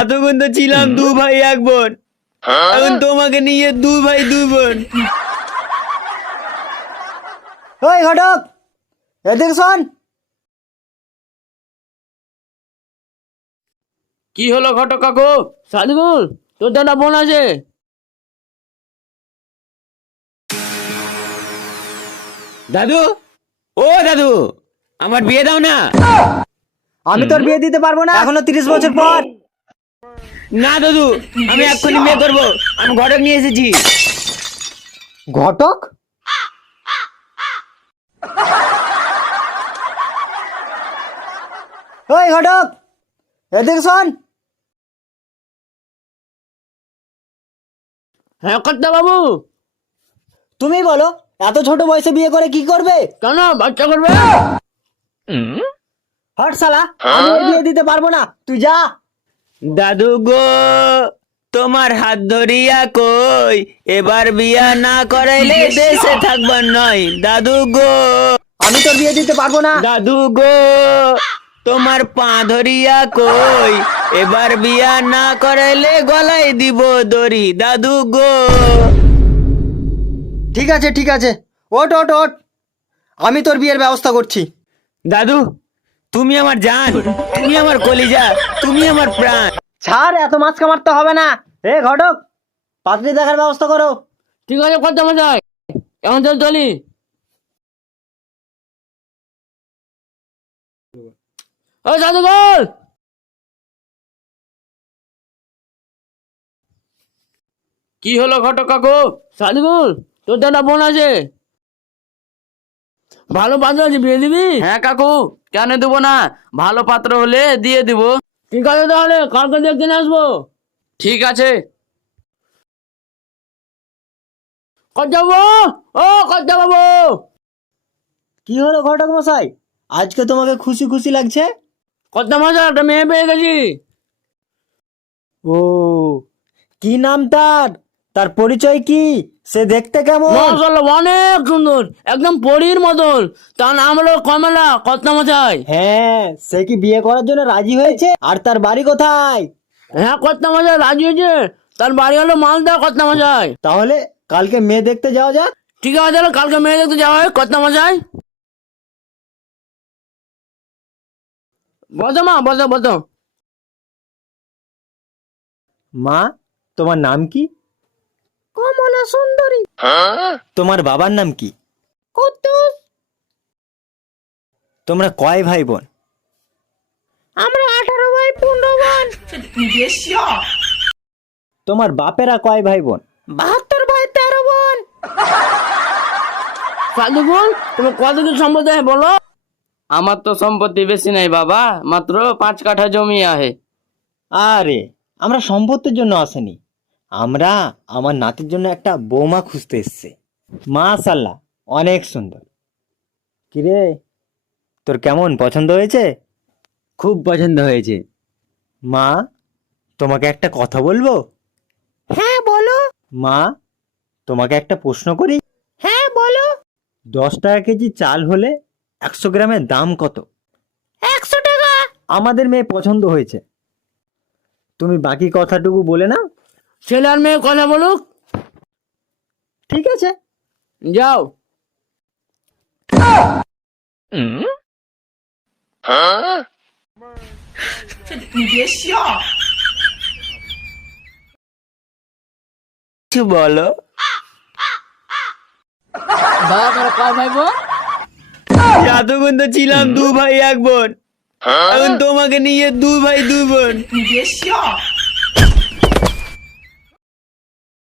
এতক্ষণ তো ছিলাম দু ভাই এক বোন, এখন তোমাকে নিয়ে দু ভাই দুই বোন। ওই ঘটক, এদিকে শোন। কি হলো ঘটক কাকু? সাদিকুল, তোর দাদা বোন আছে? দাদু, ও দাদু, আমার বিয়ে দাও না। আমি তোর বিয়ে দিতে পারবো না এখনো 30 বছর পর। না দাদু, আমি এক্ষুনি বিয়ে করবো। আমি ঘটক নিয়ে এসেছি। ঘটক? ওই ঘটক, এদিকে শোন। হ্যাঁ কর্তা বাবু। তুমি বলো, এত ছোট বয়সে বিয়ে করে কি করবে? কেন বাচ্চা করবে? হট শালা, আমি ওর বিয়ে দিতে পারবো না, তুই যা। দাদু গো, তোমার হাত ধরিয়া কই, এবার বিয়া না করাইলে দেশে থাকবার নয়। দাদু গো, আমি তোর বিয়ে দিতে পারবো না। দাদু গো, তোমার পা ধরিয়া কই, এবার বিয়া না করাইলে গলায় দিব দড়ি। দাদু গো। ঠিক আছে ঠিক আছে, ওট ওট ওট, আমি তোর বিয়ের ব্যবস্থা করছি। দাদু, তুমি আমার জান, তুমি আমার কলিজা, তুমি আমার প্রাণ। ছাড়, এত মাছ কামারতে হবে না। এ ঘটক, পাত্রী দেখার ব্যবস্থা করো। ঠিক আছে কর্তা মশাই, এখন চল চলি। ও সাদিকুল, কি হলো ঘটক কাকু? সাদিকুল, তোর দাদা বোন আছে? ভালো পাত্র আছে, বিয়ে দিবি? হ্যাঁ কাকু, কেন দেবো না, ভালো পাত্র হলে দিয়ে দিব। ঠিক আছে তাহলে কালকে দেখতে নিয়ে আসবো। ঠিক আছে। কর্তা বাবু, ও কর্তা বাবু। কি হলো ঘটক মশাই, আজকে তোমাকে খুশি খুশি লাগছে? কর্তা মশাই, একটা মেয়ে পেয়ে গেছি। ও, কি নাম তার? তার পরিচয় কি? সে দেখতে কেমন? মাশাআল্লাহ, অনেক সুন্দর, একদম পরীর মতন। তার নাম হলো কমলা। কর্তা মশাই, হ্যাঁ, সে কি বিয়ে করার জন্য রাজি হয়েছে? আর তার বাড়ি কোথায়? হ্যাঁ কর্তা মশাই রাজি হয়েছে। তার বাড়ি হলো মালদা কর্তা মশাই। তাহলে কালকে মেয়ে দেখতে যাওয়া যাক। ঠিক আছে, তাহলে কালকে মেয়ে দেখতে যাওয়া হয় কর্তা মশাই। বসো মা, বসো বসো। মা, তোমার নাম কি? কমলা সুন্দরী। তোমার বাবার নাম কি? কুদ্দুস। তোমরা কয় ভাই বোন? আমরা 18 ভাই 15 বোন। তোমার বাপেরা কয় ভাই বোন? 72 ভাই 13 বোন। সাদিকুল, তুমি কত কিছু সম্পত্তি আছে বলো? আমার তো সম্পত্তি বেশি নাই বাবা, মাত্র 5 কাঠা জমি আছে। আরে, আমরা সম্পত্তির জন্য আসেনি, আমরা আমার নাতির জন্য একটা বৌমা খুঁজতে এসেছি। মাশাআল্লাহ, অনেক সুন্দর। কিরে, তোর কেমন পছন্দ হয়েছে? খুব পছন্দ হয়েছে। মা, তোমাকে একটা কথা বলবো? হ্যাঁ বলো। মা, তোমাকে একটা প্রশ্ন করি? হ্যাঁ বলো। 10 টাকা কেজি চাল হলে 100 গ্রামের দাম কত? 100 টাকা। আমাদের মেয়ে পছন্দ হয়েছে, তুমি বাকি কথাটুকু বলে নাও। ছেলে আর মেয়ে কথা বলুক। ঠিক আছে, যাও। কিছু বলো। বাবা কয় ভাই বোন? এতক্ষণ তো ছিলাম দু ভাই এক বোন, এখন তোমাকে নিয়ে দু ভাই দুই বোন।